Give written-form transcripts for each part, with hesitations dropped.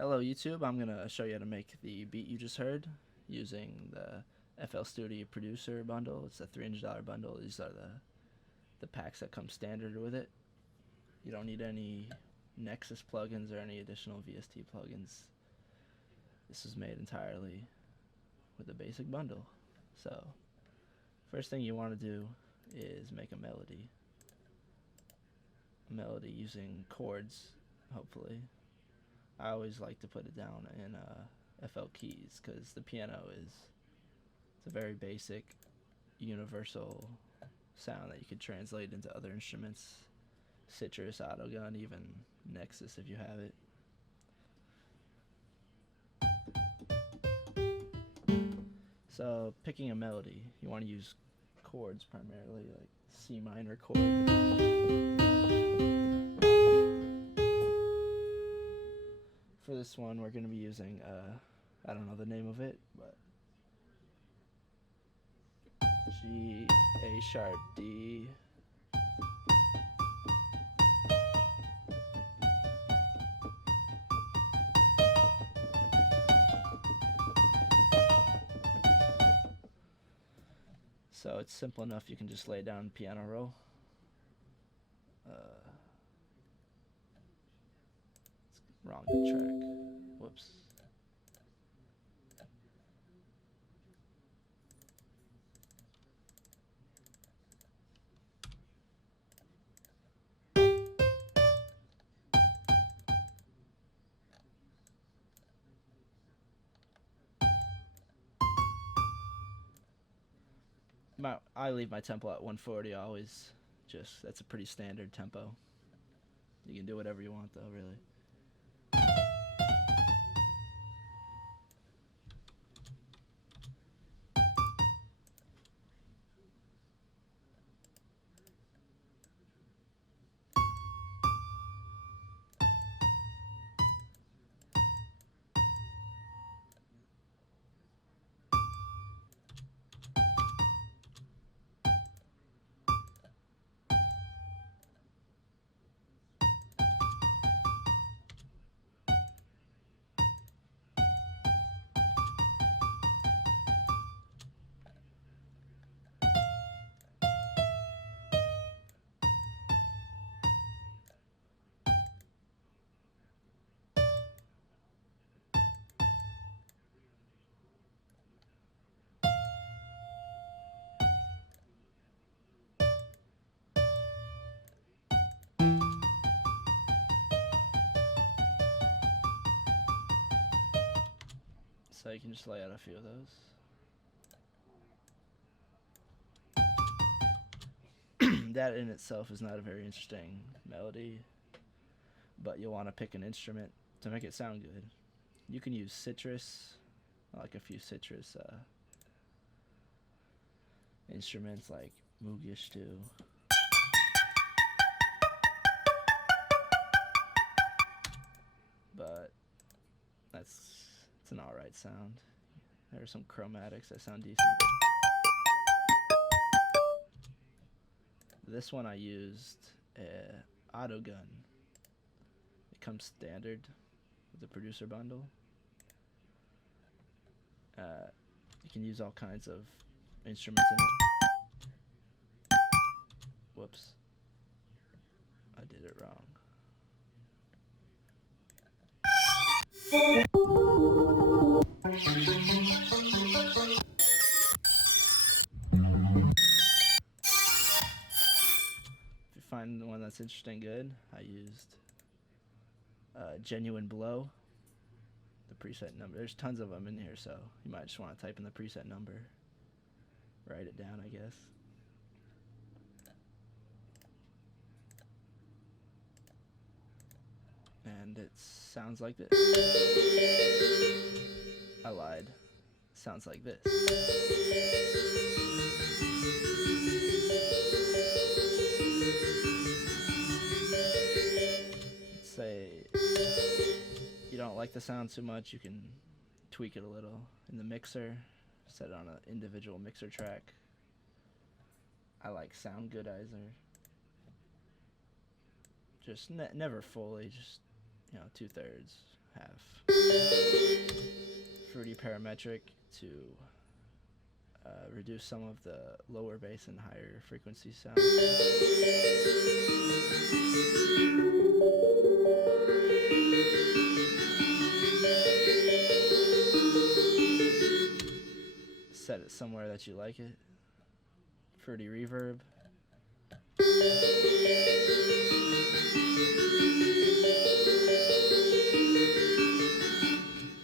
Hello YouTube, I'm going to show you how to make the beat you just heard using the FL Studio Producer bundle. It's a $300 bundle. These are the packs that come standard with it. You don't need any Nexus plugins or any additional VST plugins. This is made entirely with a basic bundle. So, first thing you want to do is make a melody. A melody using chords, hopefully. I always like to put it down in FL keys because the piano it's a very basic, universal sound that you could translate into other instruments. Citrus, Autogun, even Nexus if you have it. So picking a melody, you want to use chords primarily, like C minor chord. For this one, we're going to be using, I don't know the name of it, but G, A sharp, D. So it's simple enough, you can just lay down piano roll. Wrong track. Whoops. I leave my tempo at 140 always. That's a pretty standard tempo. You can do whatever you want though, really. So you can just lay out a few of those. That in itself is not a very interesting melody, but you'll want to pick an instrument to make it sound good. You can use Citrus, I like a few citrus instruments like Mugish too. But it's an alright sound. There are some chromatics that sound decent. This one I used Autogun. It comes standard with the producer bundle. You can use all kinds of instruments in it. Whoops. I did it wrong. If you find one that's interesting, good. I used Genuine Blow. The preset number. There's tons of them in here, so you might just want to type in the preset number. Write it down, I guess. And it sounds like this. I lied. It sounds like this. Say you don't like the sound too much, you can tweak it a little in the mixer, set it on an individual mixer track. I like Sound Goodizer. Just never fully, just 2/3, half. Fruity Parametric to reduce some of the lower bass and higher frequency sound. Set it somewhere that you like it. Fruity Reverb.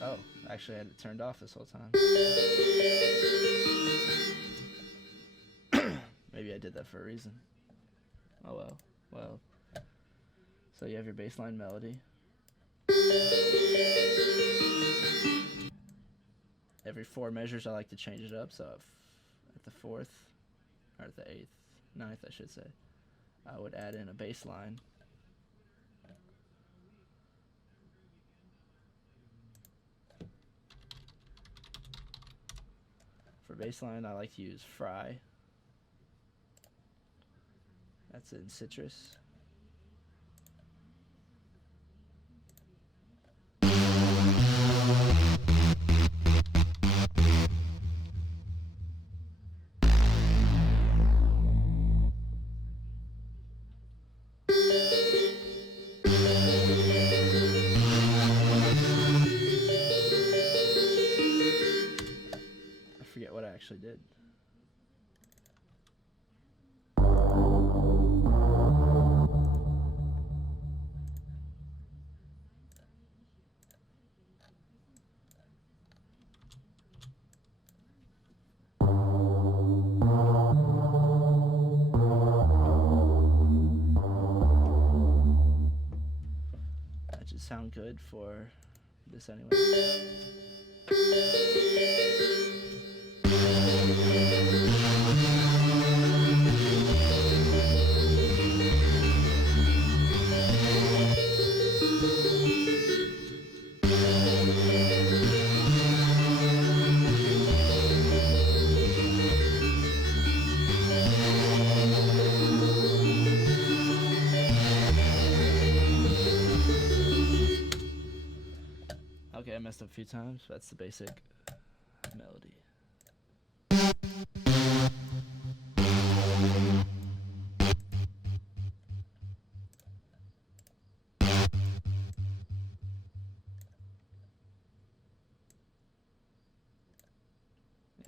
Oh, actually I had it turned off this whole time. Maybe I did that for a reason. Oh well. Well. So you have your bassline melody. Every 4 measures I like to change it up, so at the 4th, or at the 8th, 9th I should say, I would add in a bass line. For bass line, I like to use Fry. That's in Citrus. I forget what I actually did. That should sound good for this anyway. Okay, I messed up a few times. That's the basic melody.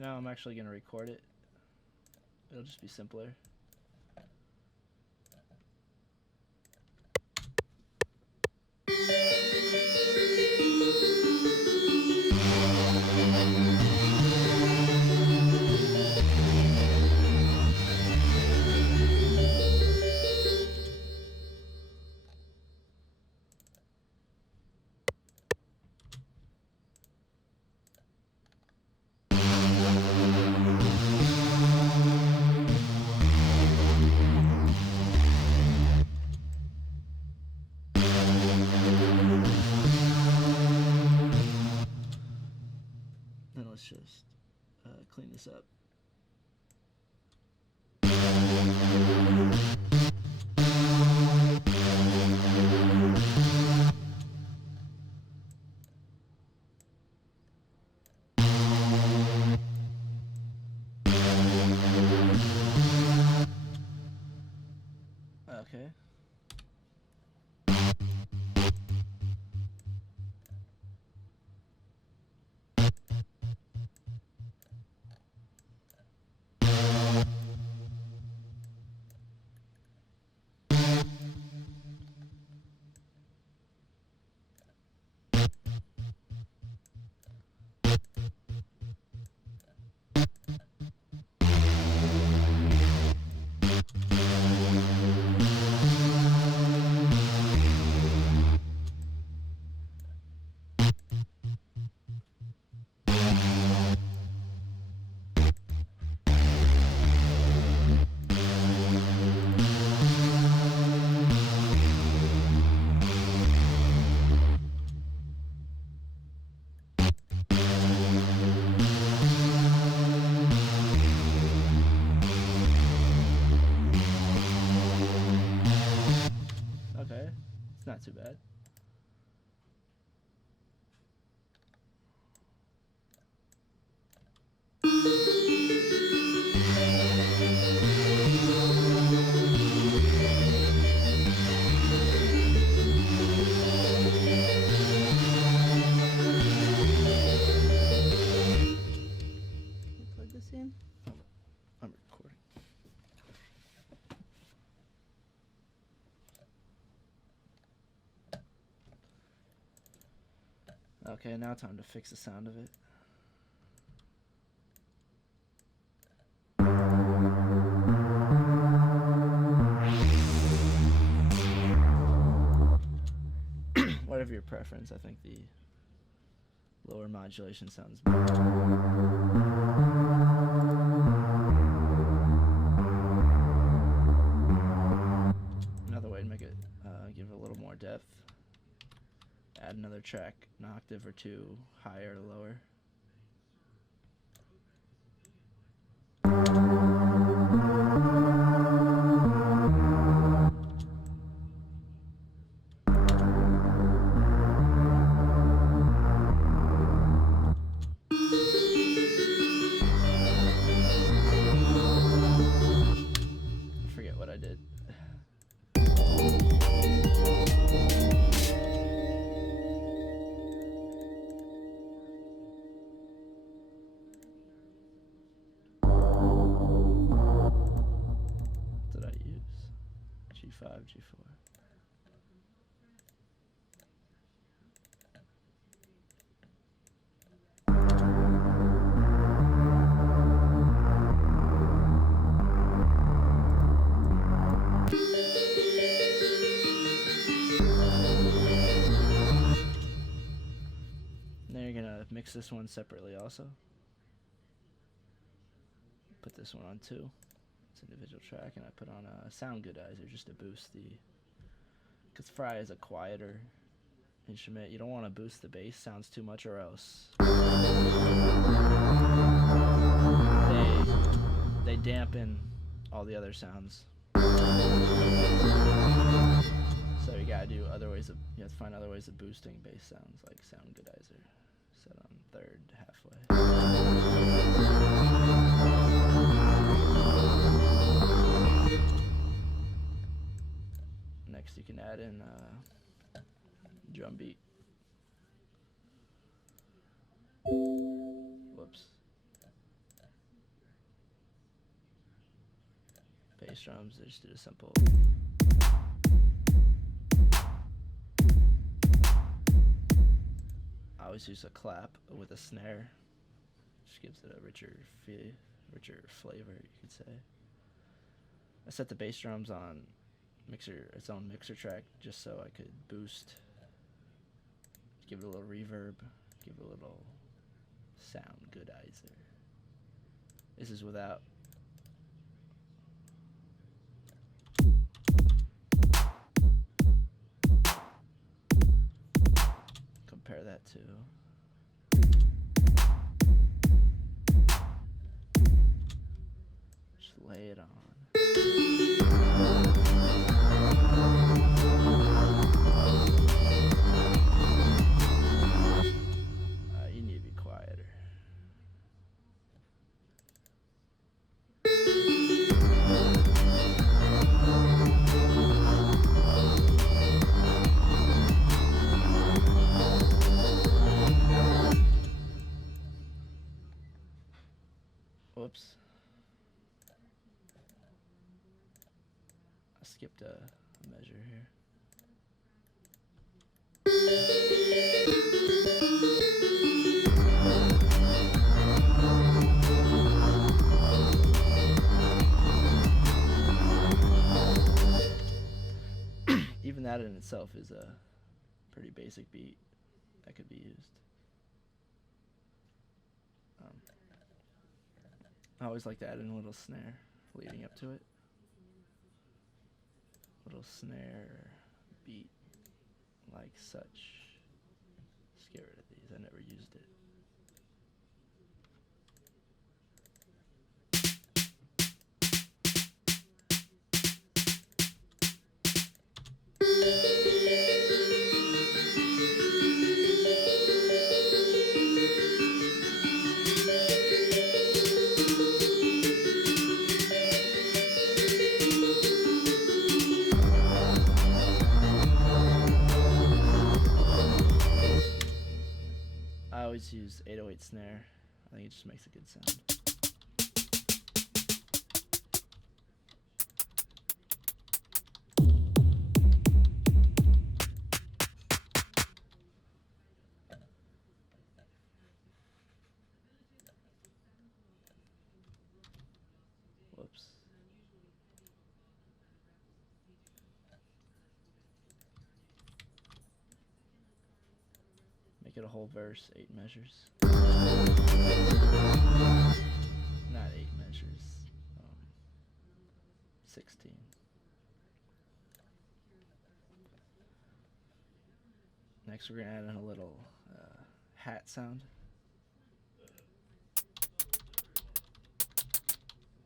I'm actually going to record it. It'll just be simpler. this up. Okay. Okay, it's not too bad. Can you plug this in? I'm recording. Okay, now time to fix the sound of it. Whatever your preference, I think the lower modulation sounds better. Another way to make it give it a little more depth. Add another track, an octave or two higher or lower. I forget what I did. What did I use? G5, G4. Now you're gonna mix this one separately also. Put this one on too. It's an individual track, and I put on a sound goodizer just to boost the. Because Fry is a quieter instrument. You don't want to boost the bass sounds too much, or else they dampen all the other sounds. So you gotta do other ways of. You have to find other ways of boosting bass sounds, like sound goodizer. Set on third halfway. Next, you can add in drum beat. Whoops. Bass drums. I just did a simple. I always use a clap with a snare. Just gives it a richer flavor, you could say. I set the bass drums on its own mixer track, just so I could boost, give it a little reverb, give it a little sound goodizer. This is without. Compare that to. Lay it on. You need to be quieter. Whoops. I skipped a measure here. Even that in itself is a pretty basic beat that could be used. I always like to add in a little snare leading up to it. Little snare beat like such. Let's get rid of these. I never used it. I always use 808 snare. I think it just makes a good sound. Whoops. Make it a whole verse, 8 measures. Not 8 measures. 16. Next we're going to add in a little hat sound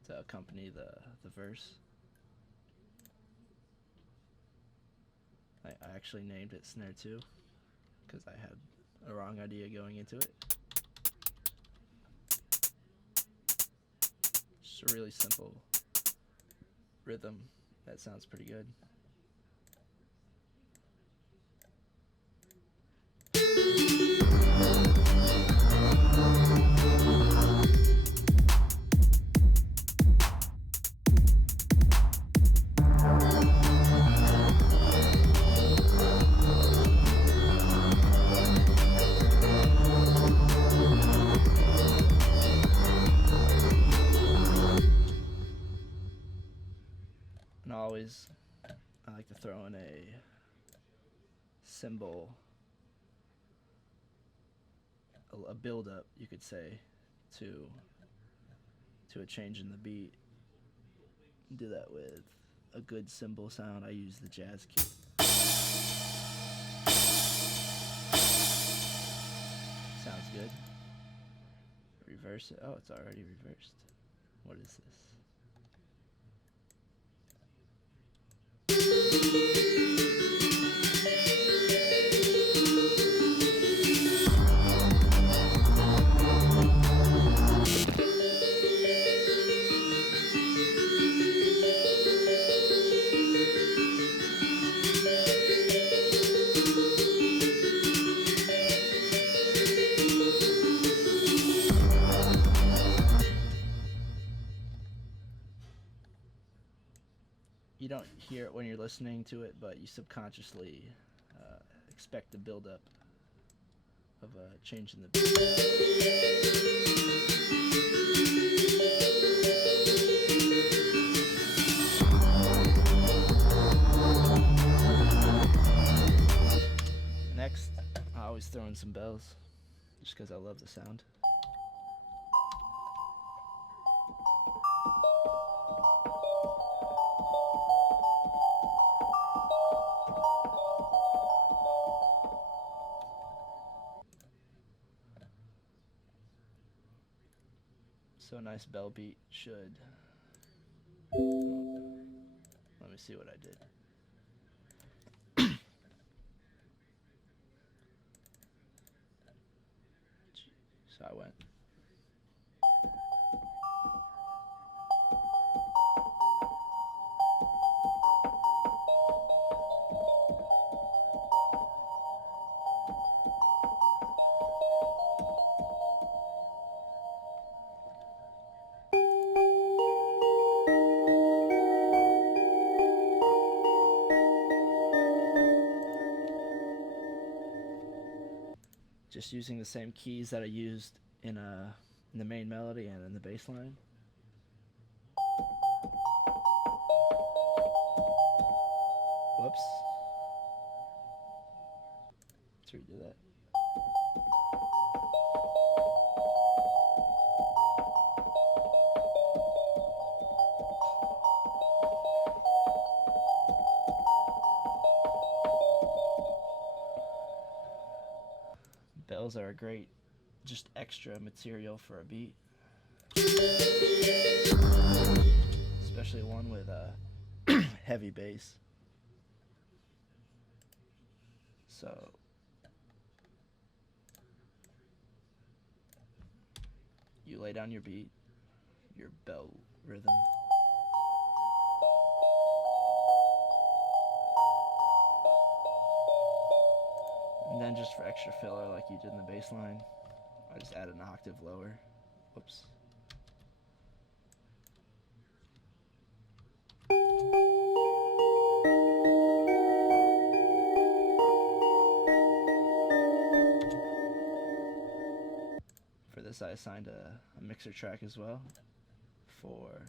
to accompany the verse. I actually named it Snare 2 because I had a wrong idea going into it. Just a really simple rhythm that sounds pretty good. And always, I like to throw in a cymbal, a build-up, you could say, to a change in the beat. Do that with a good cymbal sound. I use the jazz key. Sounds good. Reverse it. Oh, it's already reversed. What is this? You don't hear it when you're listening to it, but you subconsciously expect the build-up of a change in the beat. Next, I always throw in some bells, just because I love the sound. So a nice bell beat should see what I did. So I went. Just using the same keys that I used in the main melody and in the bass line. Whoops. Let's redo that. Bells are a great, just extra material for a beat. Especially one with a heavy bass. So you lay down your beat, your bell rhythm. And then just for extra filler like you did in the bass line, I just add an octave lower. Whoops. For this I assigned a mixer track as well for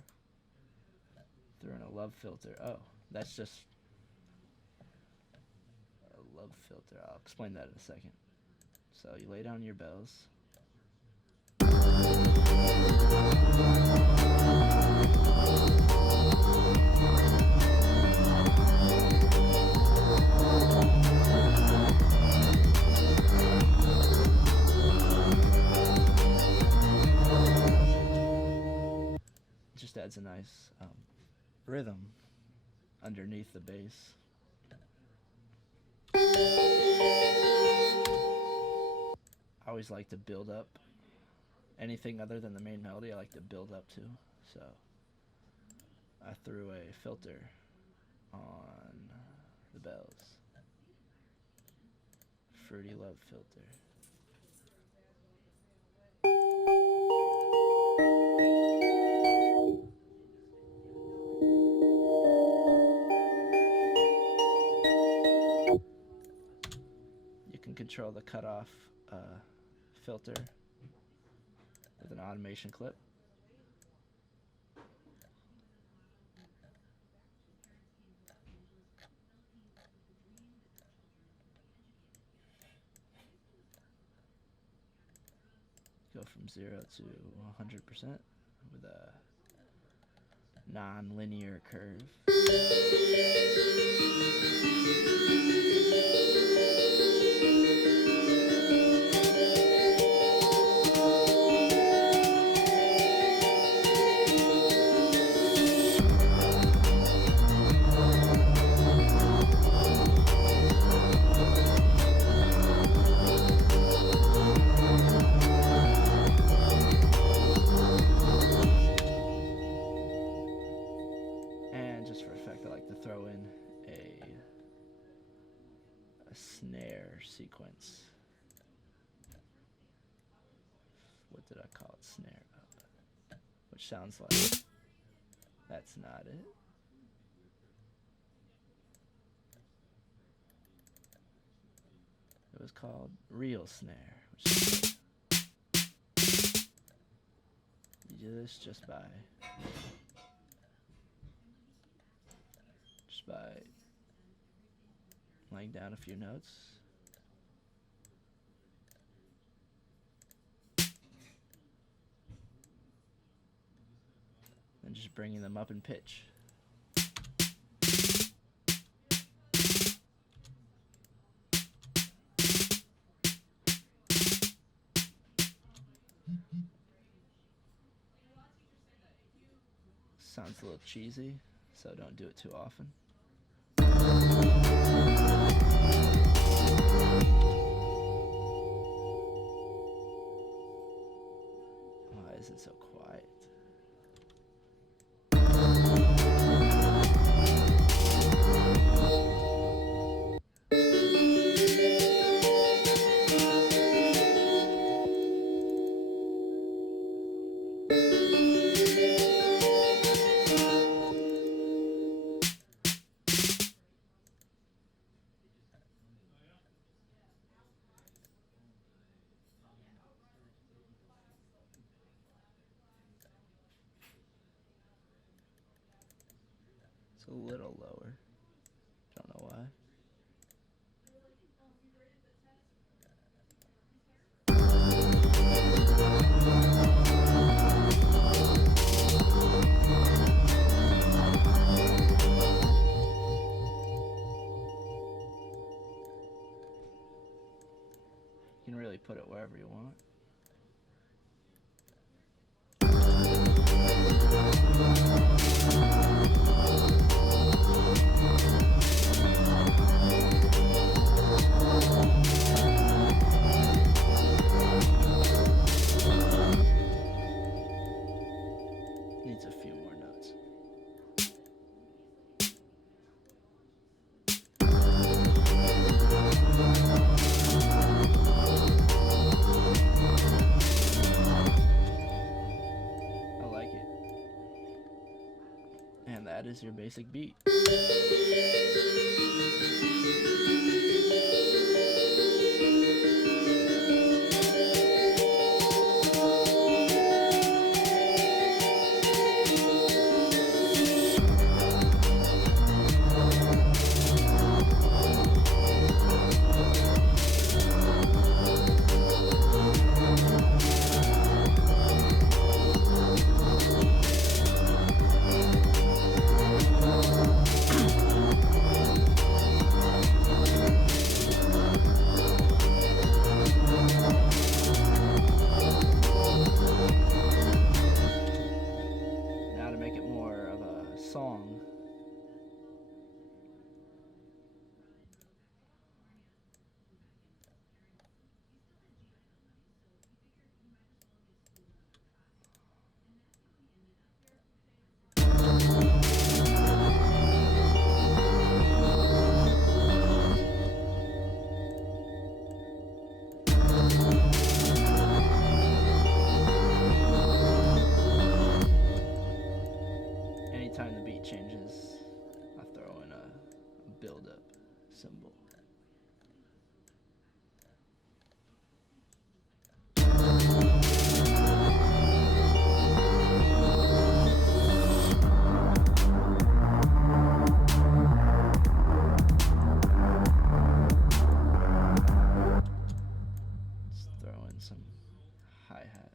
throwing a love filter. Oh, that's just a love filter. I'll explain that in a second. So you lay down your bells. Just adds a nice rhythm underneath the bass. I always like to build up anything other than the main melody. I like to build up to, so I threw a filter on the bells. Fruity Love filter. You can control the cutoff filter with an automation clip. Go from 0 to 100% with a non-linear curve. And just for effect, I like to throw in a snare sequence. What did I call it? Snare up. Which sounds like... That's not it. It was called Real Snare. Which you do this just by laying down a few notes. And just bringing them up in pitch. Sounds a little cheesy, so don't do it too often. Why is it so quiet? It's a little lower. Don't know why. You can really put it wherever you want. Needs a few more notes. I like it. And that is your basic beat. Now to make it more of a song. Anytime the beat changes, I throw in a build-up symbol. Let's throw in some hi-hat.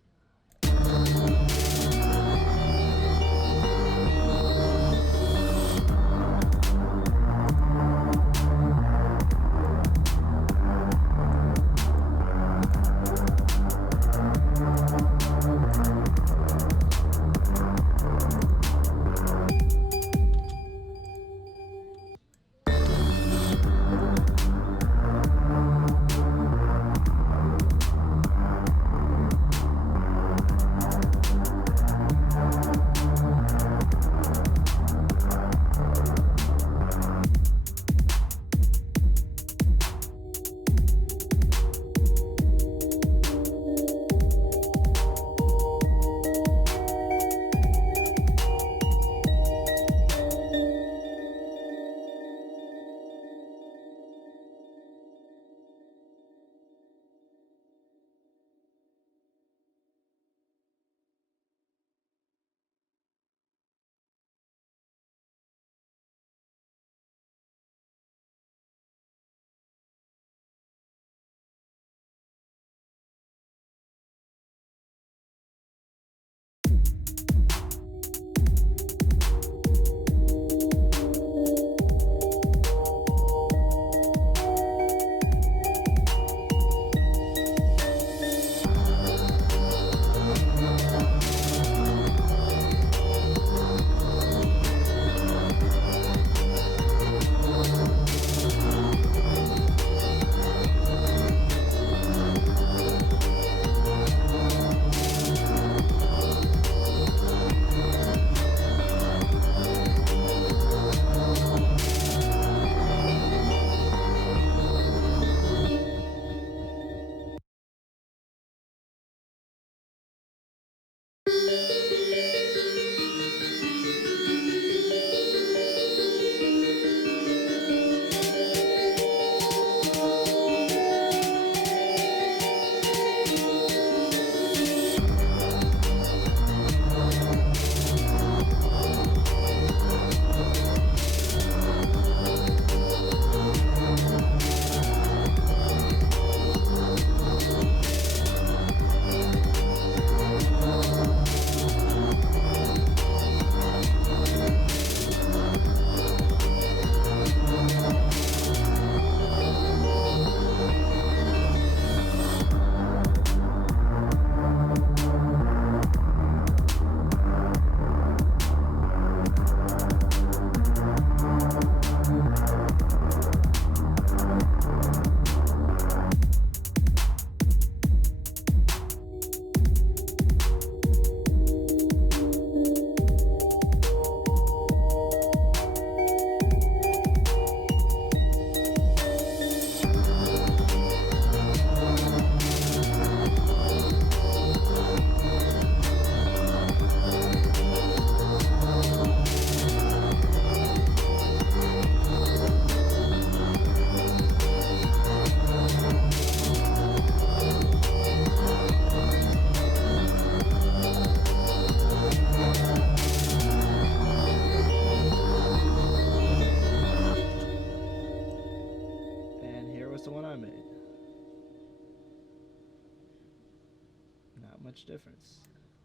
much difference.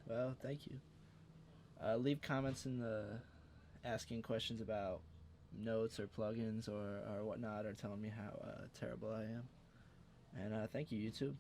Well, thank you. Leave comments in the asking questions about notes or plugins or whatnot, or telling me how terrible I am. And thank you, YouTube.